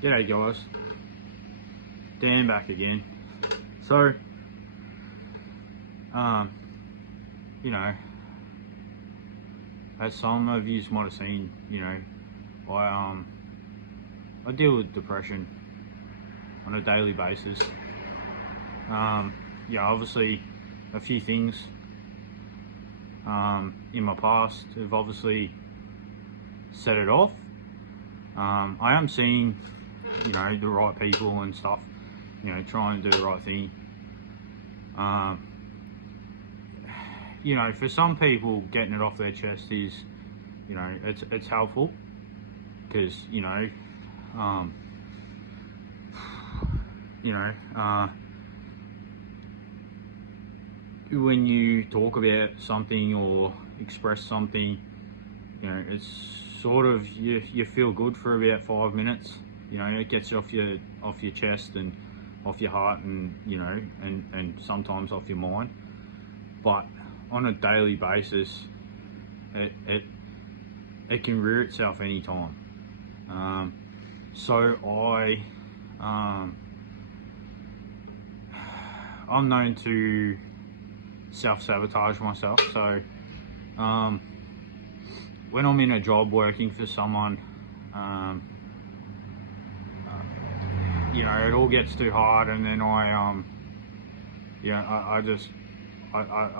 G'day guys, Dan back again. So, you know, as some of you might have seen, I deal with depression on a daily basis. Obviously a few things in my past have obviously set it off. I am seeing, the right people and stuff, trying to do the right thing. For some people, getting it off their chest is, it's helpful because, when you talk about something or express something, it's sort of, you feel good for about 5 minutes. It gets off your chest and off your heart, and and sometimes off your mind. But on a daily basis, it can rear itself anytime. So I'm known to self-sabotage myself. So when I'm in a job working for someone, it all gets too hard, and then I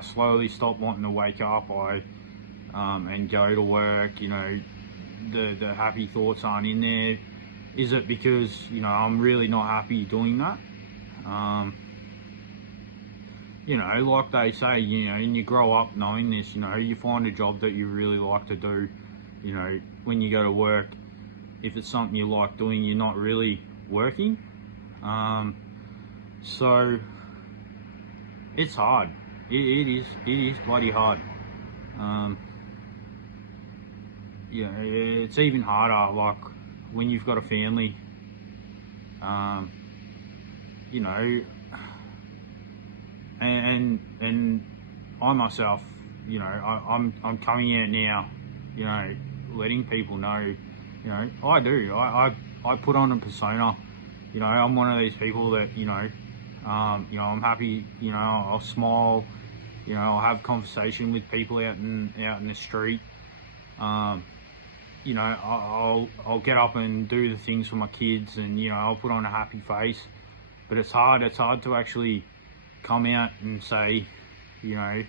slowly stop wanting to wake up. And go to work. The happy thoughts aren't in there. Is it because I'm really not happy doing that? Like they say, and you grow up knowing this. You find a job that you really like to do. When you go to work, if it's something you like doing, you're not really working. So it's hard. It is bloody hard. It's even harder like when you've got a family. And I myself, I'm coming out now, letting people know, I put on a persona. I'm one of these people that, I'm happy, I'll smile, I'll have conversation with people out in the street. I'll get up and do the things for my kids, and I'll put on a happy face. But it's hard to actually come out and say, that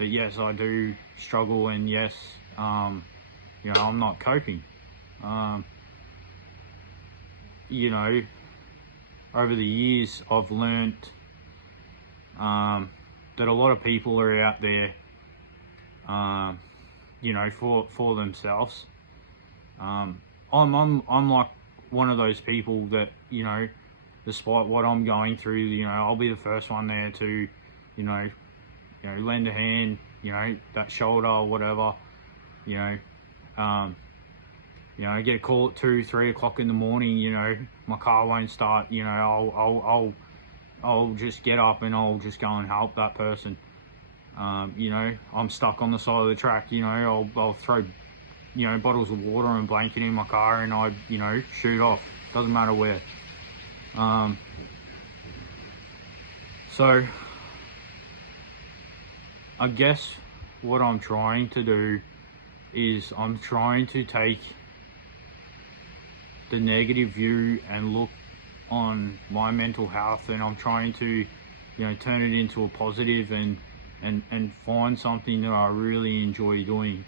yes, I do struggle, and yes, I'm not coping. Over the years I've learnt that a lot of people are out there for themselves. I'm like one of those people that, despite what I'm going through, I'll be the first one there to, lend a hand, that shoulder or whatever. I get a call at 2-3 o'clock in the morning, my car won't start, I'll just get up and I'll just go and help that person. I'm stuck on the side of the track, I'll throw, bottles of water and blanket in my car, and I, shoot off. Doesn't matter where. So I guess what I'm trying to do is I'm trying to take the negative view and look on my mental health, and I'm trying to, turn it into a positive and find something that I really enjoy doing.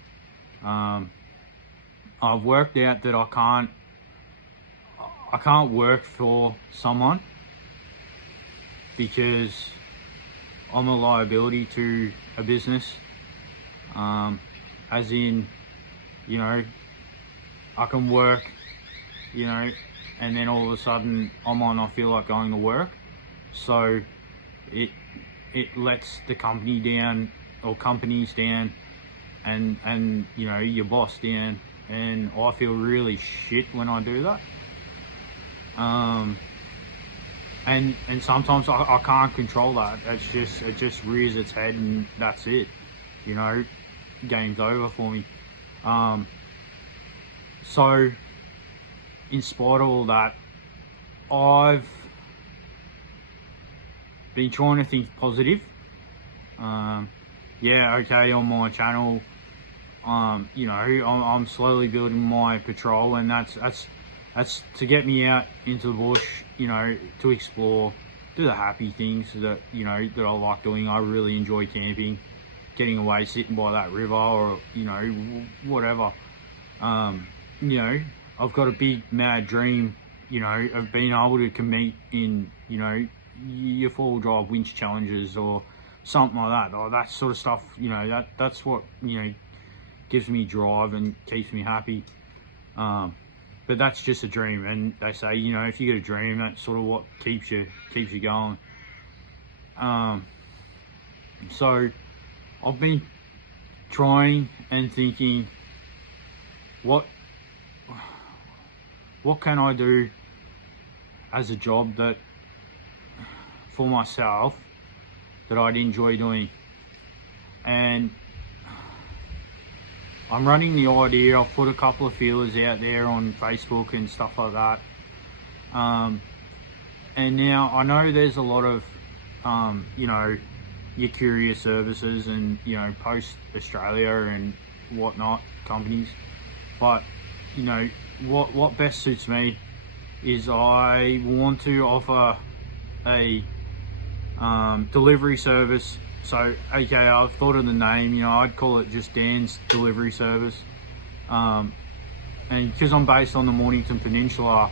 I've worked out that I can't work for someone because I'm a liability to a business. As in, I can work, and then all of a sudden I might not feel like going to work. So it lets the company down, or companies down, and your boss down, and I feel really shit when I do that. And sometimes I can't control that. It just rears its head, and that's it. Game's over for me. So in spite of all that, I've been trying to think positive. Yeah, okay, on my channel, you know, I'm slowly building my patrol, and that's to get me out into the bush, you know, to explore, do the happy things that, you know, that I like doing. I really enjoy camping, getting away, sitting by that river, or, you know, whatever. You know, I've got a big mad dream, you know, of being able to compete in, you know, your 4-wheel drive winch challenges or something like that, or that sort of stuff. You know, that's what, you know, gives me drive and keeps me happy. But that's just a dream, and they say, you know, if you get a dream, that's sort of what keeps you going. So I've been trying and thinking, what can I do as a job that for myself that I'd enjoy doing? And I'm running the idea. I've put a couple of feelers out there on Facebook and stuff like that. And now I know there's a lot of, you know, your courier services and, you know, Post Australia and whatnot companies. But, you know, what best suits me is I want to offer a delivery service. So, okay, I've thought of the name, you know, I'd call it just Dan's Delivery Service. And because I'm based on the Mornington Peninsula,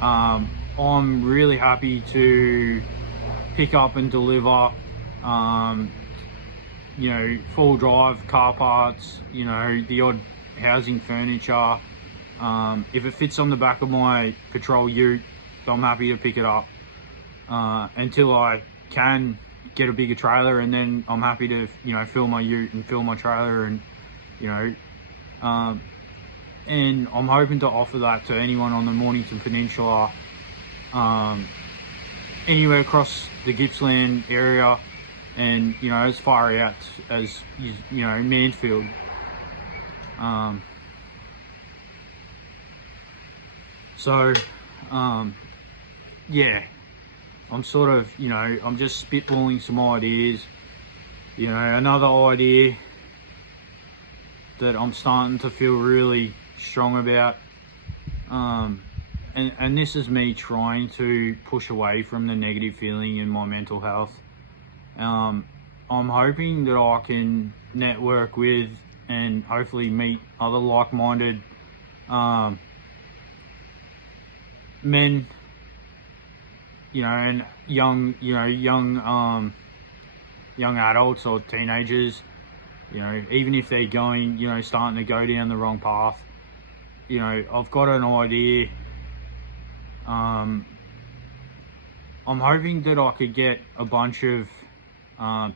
I'm really happy to pick up and deliver, you know, full drive car parts, you know, the odd housing furniture. If it fits on the back of my patrol ute, I'm happy to pick it up until I can get a bigger trailer, and then I'm happy to, you know, fill my ute and fill my trailer, and, you know, and I'm hoping to offer that to anyone on the Mornington Peninsula, anywhere across the Gippsland area, and, you know, as far out as, you know, Mansfield. So yeah, I'm sort of, you know, I'm just spitballing some ideas. You know, another idea that I'm starting to feel really strong about, and this is me trying to push away from the negative feeling in my mental health. I'm hoping that I can network with and hopefully meet other like-minded men, you know, and young adults or teenagers, you know, even if they're going, you know, starting to go down the wrong path. You know, I've got an idea. I'm hoping that I could get a bunch of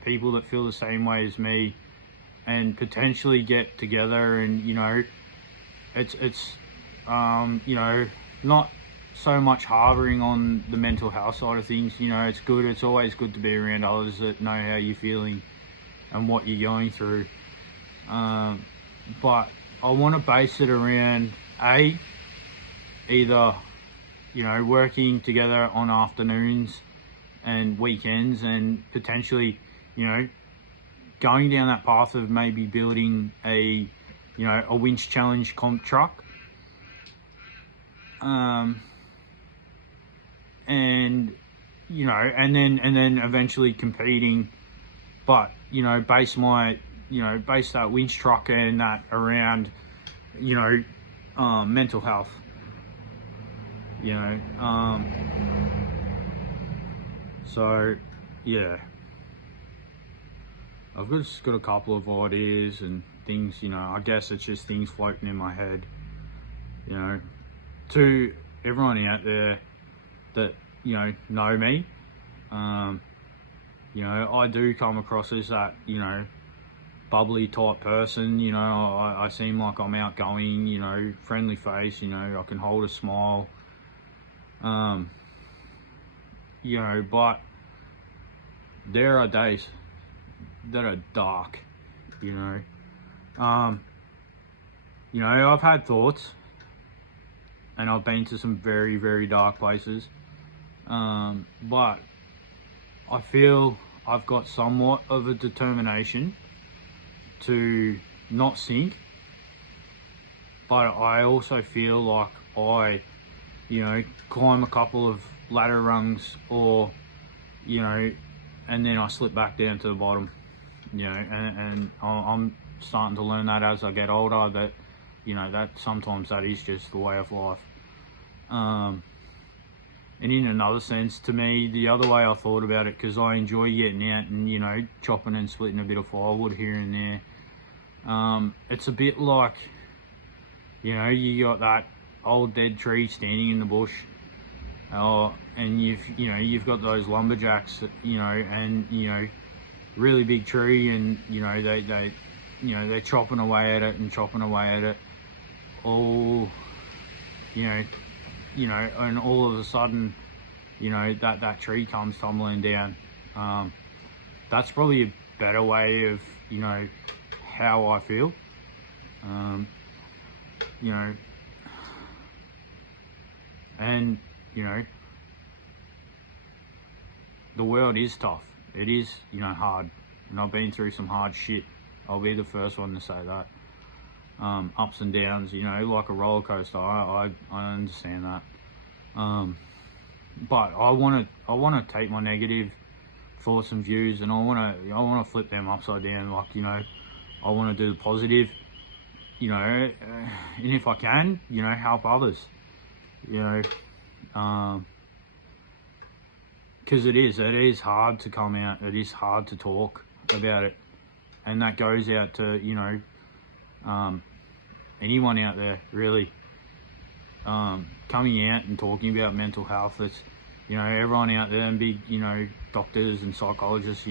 people that feel the same way as me, and potentially get together, and, you know, it's you know, not so much harboring on the mental health side of things. You know, it's good, it's always good to be around others that know how you're feeling and what you're going through, but I want to base it around either, you know, working together on afternoons and weekends, and potentially, you know, going down that path of maybe building a, you know, a winch challenge comp truck, and, you know, and then eventually competing, but, you know, base that winch truck and that around, you know, mental health, you know. So yeah, I've just got a couple of ideas and things, you know. I guess it's just things floating in my head, you know. To everyone out there that, you know me, you know, I do come across as that, you know, bubbly type person. You know, I seem like I'm outgoing, you know, friendly face, you know, I can hold a smile, you know, but there are days that are dark, you know. You know, I've had thoughts, and I've been to some very, very dark places. But I feel I've got somewhat of a determination to not sink, but I also feel like I, climb a couple of ladder rungs, or, and then I slip back down to the bottom, and I'm starting to learn that as I get older, that, that sometimes that is just the way of life. And in another sense, to me, the other way I thought about it, because I enjoy getting out and, chopping and splitting a bit of firewood here and there, it's a bit like, you got that old dead tree standing in the bush, and you've got those lumberjacks, and, really big tree, and, they're chopping away at it and chopping away at it, all, and all of a sudden, that tree comes tumbling down. That's probably a better way of, how I feel. And, the world is tough. It is, hard. And I've been through some hard shit. I'll be the first one to say that. Ups and downs, like a roller coaster. I understand that. But I want to take my negative thoughts and views, and I want to flip them upside down. Like, I want to do the positive, and if I can, help others, because it is hard to come out. It is hard to talk about it, and that goes out to, anyone out there, really. Coming out and talking about mental health, it's, everyone out there, and big, doctors and psychologists,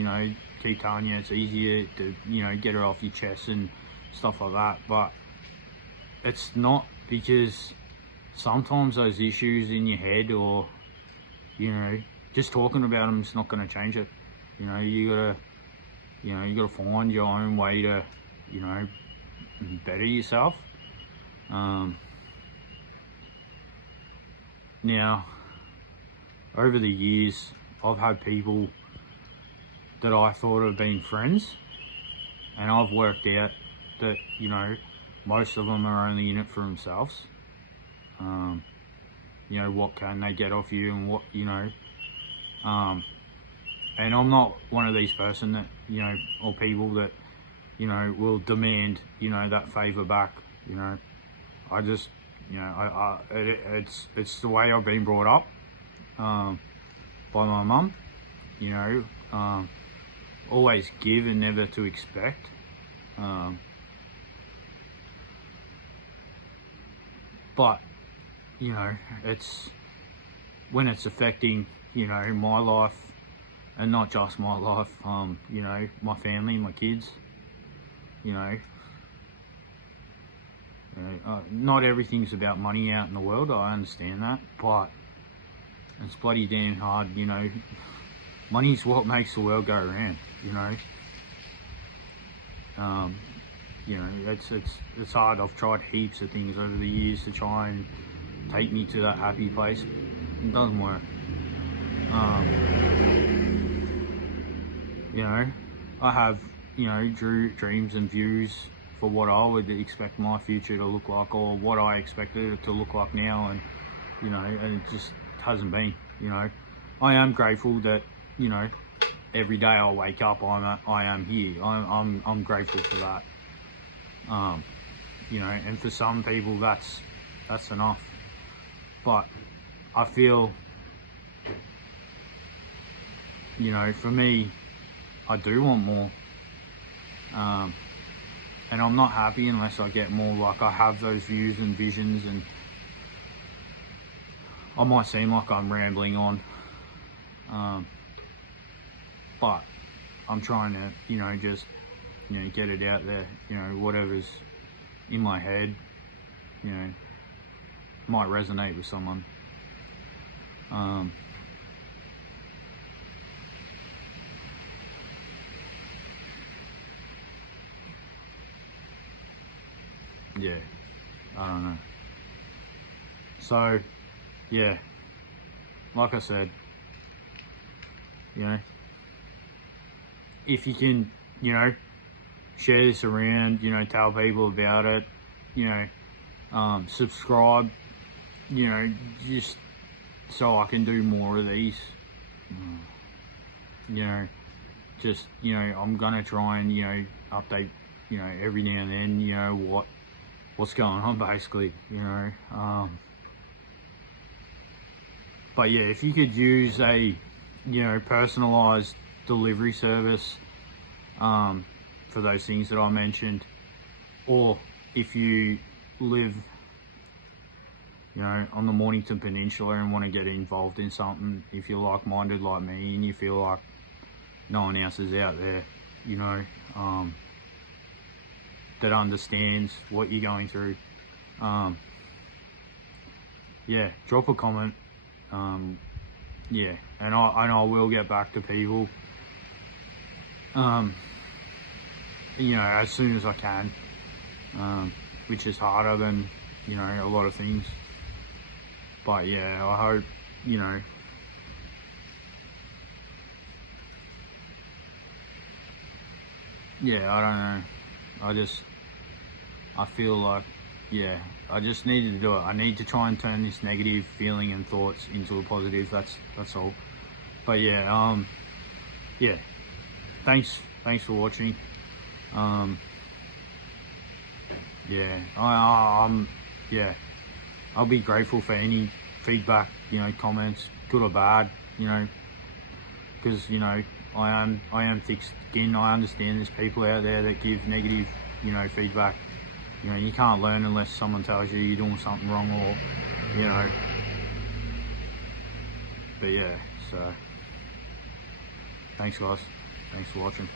keep telling you it's easier to, get it off your chest and stuff like that, but it's not, because sometimes those issues in your head, or, just talking about them is not going to change it. You gotta find your own way to, better yourself. Now, over the years, I've had people that I thought have been friends, and I've worked out that, most of them are only in it for themselves. What can they get off you, and what, and I'm not one of these person that, or people that, will demand, that favor back. I just, it's the way I've been brought up, by my mum, always give and never to expect. But, it's when it's affecting, my life, and not just my life, my family, my kids, not everything's about money out in the world, I understand that, but it's bloody damn hard, money's what makes the world go around, it's hard. I've tried heaps of things over the years to try and take me to that happy place. It doesn't work. I have, dreams and views for what I would expect my future to look like, or what I expected it to look like now, and, and it just hasn't been, I am grateful that, every day I wake up, I am here. I'm grateful for that. And for some people that's enough. But I feel, for me, I do want more. And I'm not happy unless I get more. Like, I have those views and visions, and I might seem like I'm rambling on. But I'm trying to, just, get it out there, whatever's in my head, might resonate with someone. Yeah, I don't know. So yeah, like I said, you know, if you can, you know, share this around, you know, tell people about it, you know, subscribe, you know, just so I can do more of these. You know, just, you know, I'm gonna try and, you know, update, you know, every now and then, you know, what's going on, basically, you know. But yeah, if you could use a, you know, personalized delivery service for those things that I mentioned, or if you live, you know, on the Mornington Peninsula and want to get involved in something, if you're like-minded like me and you feel like no one else is out there, you know, that understands what you're going through, yeah, drop a comment. Yeah, and I will get back to people, you know, as soon as I can, which is harder than, you know, a lot of things. But yeah, I hope, you know, yeah, I don't know, I feel like, yeah, I just needed to do it. I need to try and turn this negative feeling and thoughts into a positive. That's all. But yeah, yeah, thanks for watching. Yeah, yeah, I'll be grateful for any feedback, you know, comments, good or bad, you know, because, you know, I am thick-skinned. I understand there's people out there that give negative, you know, feedback. You know, you can't learn unless someone tells you you're doing something wrong, or, you know. But yeah, so thanks guys, thanks for watching.